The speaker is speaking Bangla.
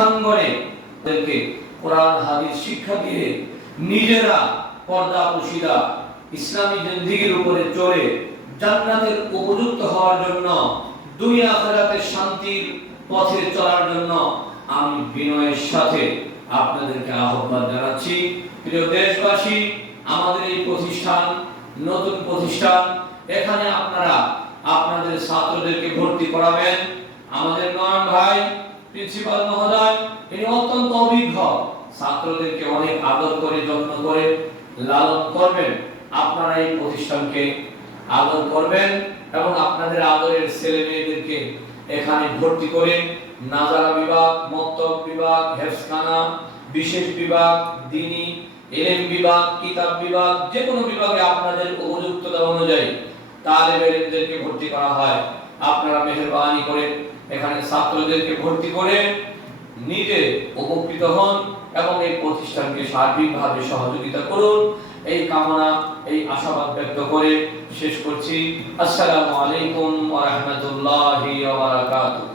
শিক্ষাঙ্গনে তাদেরকে কোরআন হাদিস শিক্ষা দিয়ে নিজেরা পর্দা পুশিদা ইসলামী জিন্দেগির উপরে চলে জান্নাতের উপযুক্ত হওয়ার জন্য, দুনিয়া আখিরাতের শান্তির পথে চলার জন্য আমি বিনয়ের সাথে আপনাদেরকে আহ্বান জানাচ্ছি। প্রিয় দেশবাসী, আমাদের এই প্রতিষ্ঠান নতুন প্রতিষ্ঠান, এখানে আপনারা আপনাদের ছাত্রদেরকে ভর্তি করাবেন। আমাদের নয়ন ভাই প্রিন্সিপাল মহোদয়, তিনি অত্যন্ত অভিজ্ঞ, ছাত্রদেরকে অনেক আদর করে যত্ন করে লালন করবেন। আপনারা এই প্রতিষ্ঠানকে আদর করবেন এবং আপনাদের আদরের ছেলে মেয়েদেরকে এখানে ভর্তি করে নাজারা বিভাগ, মক্তব বিভাগ, হেফজখানা, বিশেষ বিভাগ, দ্বীনি ইলম বিভাগ, কিতাব বিভাগ, যে কোনো বিভাগে আপনাদের উপযুক্ততা অনুযায়ী তালেবে ইলমদেরকে ভর্তি করা হয়। আপনারা মেহেরবানি করে এখানে ছাত্রদেরকে ভর্তি করে নিজে উপকৃত হন এবং এই প্রতিষ্ঠানকে সার্বিকভাবে সহযোগিতা করুন, এই কামনা, এই আশাবাদ ব্যক্ত করে শেষ করছি। আসসালামু আলাইকুম ওয়া রাহমাতুল্লাহি ওয়া বারাকাতুহু।